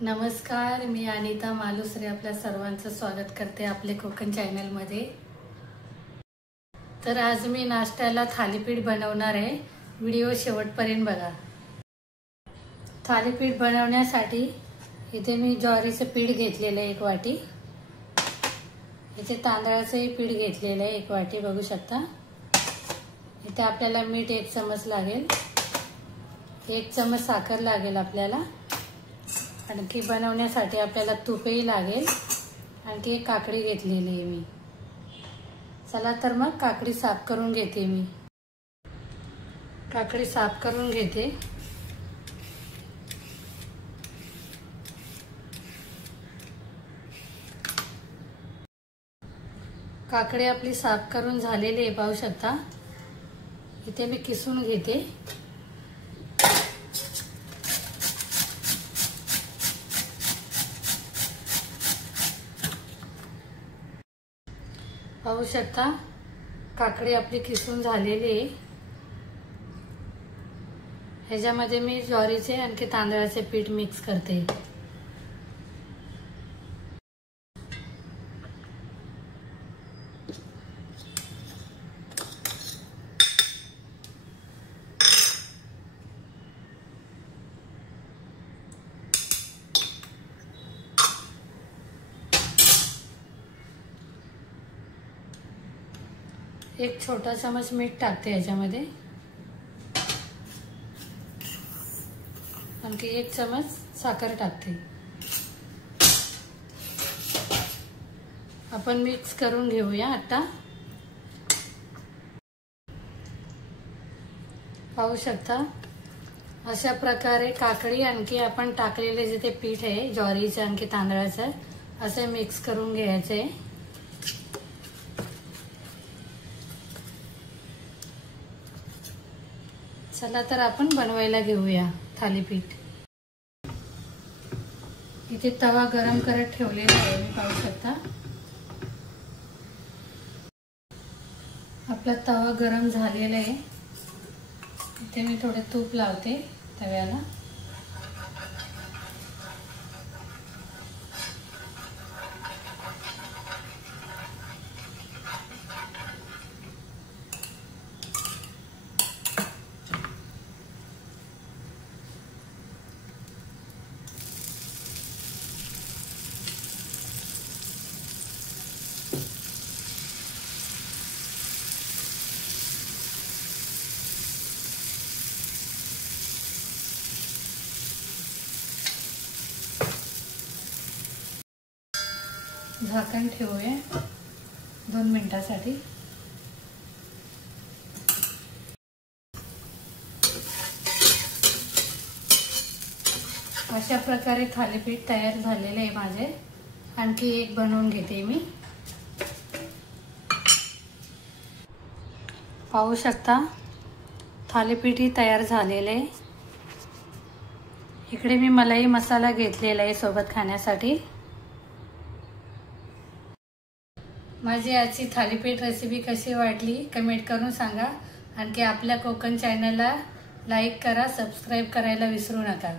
नमस्कार, मी अनिता मालुसरे आपल्या सर्वांचं स्वागत करते आपले कोकण चॅनल मध्ये। तर आज मी नाश्त्याला थालीपीठ बनवणार आहे। व्हिडिओ शेवटपर्यंत बघा। थालीपीठ बनवण्यासाठी इथे मी ज्वारीचं पीठ घेतलेलं आहे 1 वाटी। इथे तांदळाचंही पीठ घेतलेलं आहे 1 वाटी, बघू शकता। इथे आपल्याला मीठ 1 चमच लागेल, 1 चमच साखर लागेल आपल्याला। आणखी बनवण्यासाठी आपल्याला तूपही लागेल। आणखी एक काकडी घेतलेली आहे मी। चला तर मग काकडी साफ करून घेते मी। काकडी साफ करून घेते। काकडी आपली साफ करून झालेली आहे, पाहू शकता। इथे मी किसून घेते। पाहू शकता काकडी आपली किसून झालेली आहे। ह्याच्यामध्ये मी ज्वारीचे आणखी तांदळाचे पीठ मिक्स करते। एक छोटा चमच मीठ टाकते ह्याच्यामध्ये। आणखी 1 चमच साखर टाकते। आपण मिक्स करून घेऊया आता। पाहू शकता अशा प्रकारे काकडी आणखी आपण टाकलेले जे ते पीठ आहे ज्वारीचं आणखी तांदळाचं, असे मिक्स करून घ्यायचे। चला तर आपण बनवायला घेऊया थालीपीठ। इथे तवा गरम करत ठेवलेला आहे मी, पाहू शकता। आपला तवा गरम झालेला आहे। इथे मी थोडे तूप लावते तव्याला। झाकण ठेवूया 2 मिनिटांसाठी। अशा प्रकारे थालीपीठ तयार झालेले आहे माझे। आणखी एक बनवून घेते मी। पाहू शकता थालीपीठ ही तयार झालेले आहे। इकडे मी मलाई मसाला घेतलेला आहे सोबत खाण्यासाठी। माझी आजची थालीपीठ रेसिपी कशी वाटली कमेंट करून सांगा। आणखी आपल्या कोकण चॅनलला लाईक करा, सबस्क्राइब करायला विसरू नका।